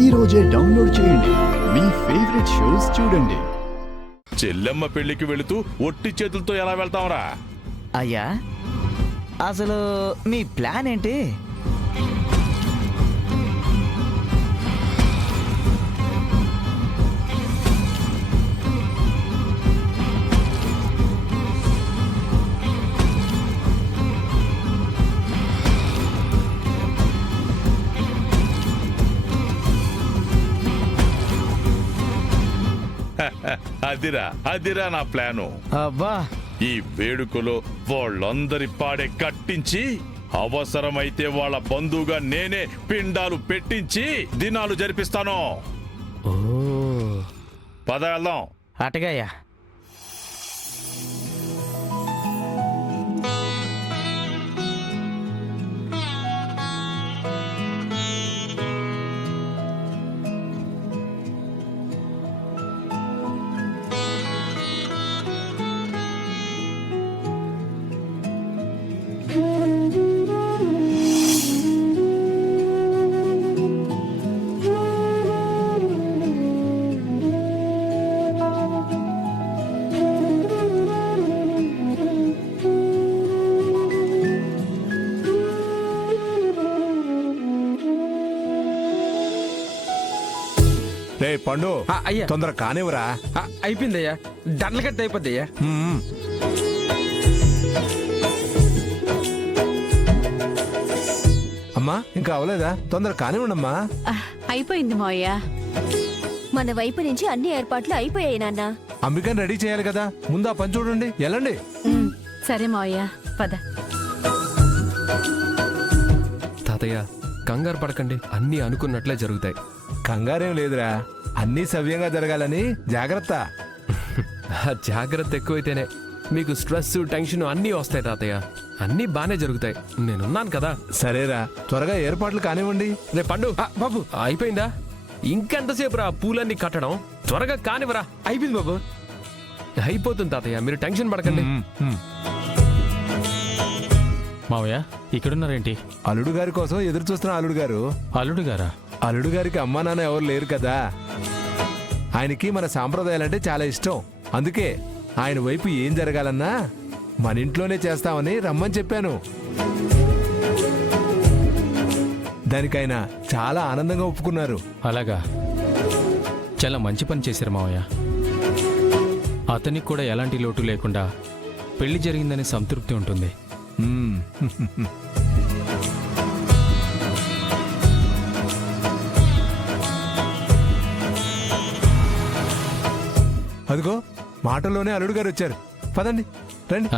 ఈ రోజే డౌన్లోడ్ చేయండి. మీ ఫేవరెట్ షోస్ చూడండి. చెల్లెమ్మ పెళ్లికి వెళుతూ ఒట్టి చేతులతో ఎలా వెళ్తాంరా? అయ్యా, అసలు మీ ప్లాన్ ఏంటి? అదిరా నా ప్లాను. అబ్బా, ఈ వేడుకలో వాళ్ళందరి పాడే కట్టించి, అవసరమైతే వాళ్ళ బంధువుగా నేనే పిండాలు పెట్టించి దినాలు జరిపిస్తాను. ఓ, పద వెళ్దాం. అటగయ్యా. రే పండు, అయ్యా తొందర కానివరా. అయిపోయిందయ్యా, దండల కట్ట అయిపోద్దయ్యా. అమ్మా ఇంకా అవలేదా? తొందర కానివ్వండమ్మా. అయిపోయింది మావయ్య. మన వైపు నుంచి అన్ని ఏర్పాట్లు అయిపోయాయి నాన్న. అంబికని రెడీ చేయాలి కదా, ముందు ఆ పని చూడండి. వెళ్ళండి. సరే మావయ్య, పద. తాతయ్య కంగారు పడకండి, అన్ని అనుకున్నట్లే జరుగుతాయి. కంగారేం లేదురా, అన్నీ సవ్యంగా జరగాలని జాగ్రత్త. జాగ్రత్త ఎక్కువైతేనే మీకు స్ట్రెస్ టెన్షన్ అన్నీ వస్తాయి తాతయ్య. అన్నీ బానే జరుగుతాయి, నేనున్నాను కదా. సరేరా, త్వరగా ఏర్పాట్లు కానివ్వండి. రే పండు బాబు, అయిపోయిందా? ఇంకెంతసేపు రా పూలన్నీ కట్టడం? త్వరగా కానివరా. అయిపోయింది బాబు. అయిపోతుంది తాతయ్య, మీరు టెన్షన్ పడకండి. మావయ్య ఇక్కడున్నారేంటి? అల్లుడు గారి కోసం ఎదురు చూస్తున్న అల్లుడు గారు. అల్లుడు గారా? అల్లుడు గారికి అమ్మా నాన్న ఎవరు లేరు కదా. ఆయనకి మన సాంప్రదాయాలంటే చాలా ఇష్టం. అందుకే ఆయన వైపు ఏం జరగాలన్నా మన ఇంట్లోనే చేస్తామని రమ్మని చెప్పాను. దానికైనా చాలా ఆనందంగా ఒప్పుకున్నారు. అలాగా, చాలా మంచి పని చేశారు మావయ్య. అతనికి కూడా ఎలాంటి లోటు లేకుండా పెళ్లి జరిగిందని సంతృప్తి ఉంటుంది. అదిగో మాటల్లోనే అల్లుడు గారు వచ్చారు. పదండి, రండి.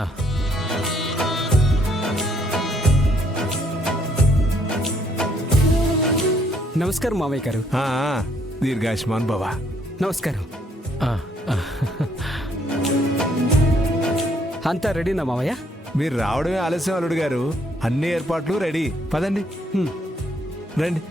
నమస్కారం మామయ్య గారు. దీర్ఘాయుష్మాన్ భవ. నమస్కారం. అంతా రెడీనా మామయ్య? మీరు రావడమే ఆలస్యం అల్లుడు గారు. అన్ని ఏర్పాట్లు రెడీ. పదండి, రండి.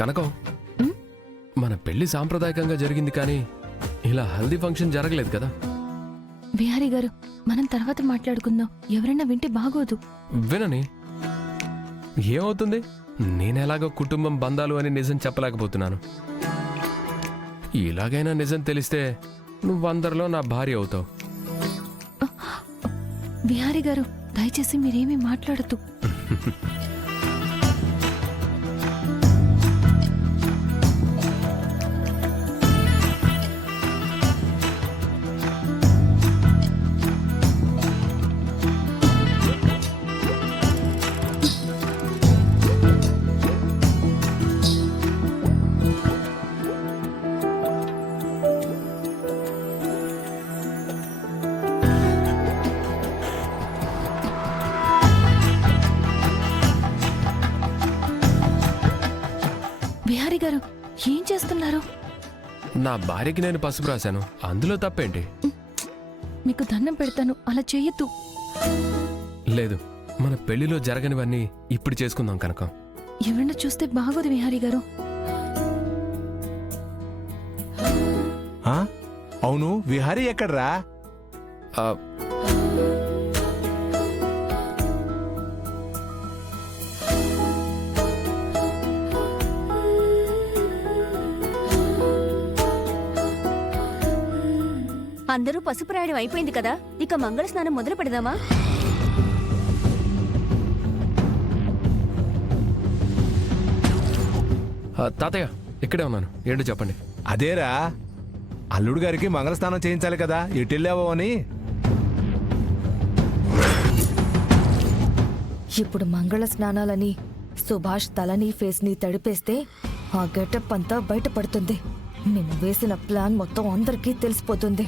కనకం మన పెళ్లి సాంప్రదాయకంగా జరిగింది కానీ ఇలా హల్దీ ఫంక్షన్ జరగలేదు కదా. విహారీ గారు, మనం తర్వాత మాట్లాడుకుందాం. ఎవరైనా వింటే బాగోదు. వినని ఏమవుతుంది, నేనెలాగో కుటుంబం బంధాలు అని నిజం చెప్పలేకపోతున్నాను. ఇలాగైనా నిజం తెలిస్తే నువ్వందరిలో నా భార్య అవుతావు. విహారీ గారు, దయచేసి మీరేమీ మాట్లాడద్దు. విహారీ గారు, ఏం చేస్తున్నారు? నా భార్యకి నేను పసుపు రాశాను, అందులో తప్పేంటి? మీకు దండం పెడతాను, అలా చేయొద్దు. లేదు, మన పెళ్లిలో జరగనివన్నీ ఇప్పుడు చేసుకుందాం కనకం. ఎవరైనా చూస్తే బాగోదు విహారీ గారు. ఆ? అవును, విహారీ ఎక్కడ్రా? ఆ, అందరూ పసుపు రాయడం అయిపోయింది కదా, ఇక మంగళ స్నానం మొదలు పెడదామా? తాతయ్య ఇక్కడే ఉన్నాను, ఏంటో చెప్పండి. అదేరా, అల్లుడు గారికి మంగళస్నానం చేయించాలి కదా, ఎటెళ్ళావో అని. ఇప్పుడు మంగళ స్నానాలని సుభాష్ తలని ఫేస్ని తడిపేస్తే ఆ గెటప్ అంతా బయటపడుతుంది. నేను వేసిన ప్లాన్ మొత్తం అందరికీ తెలిసిపోతుంది.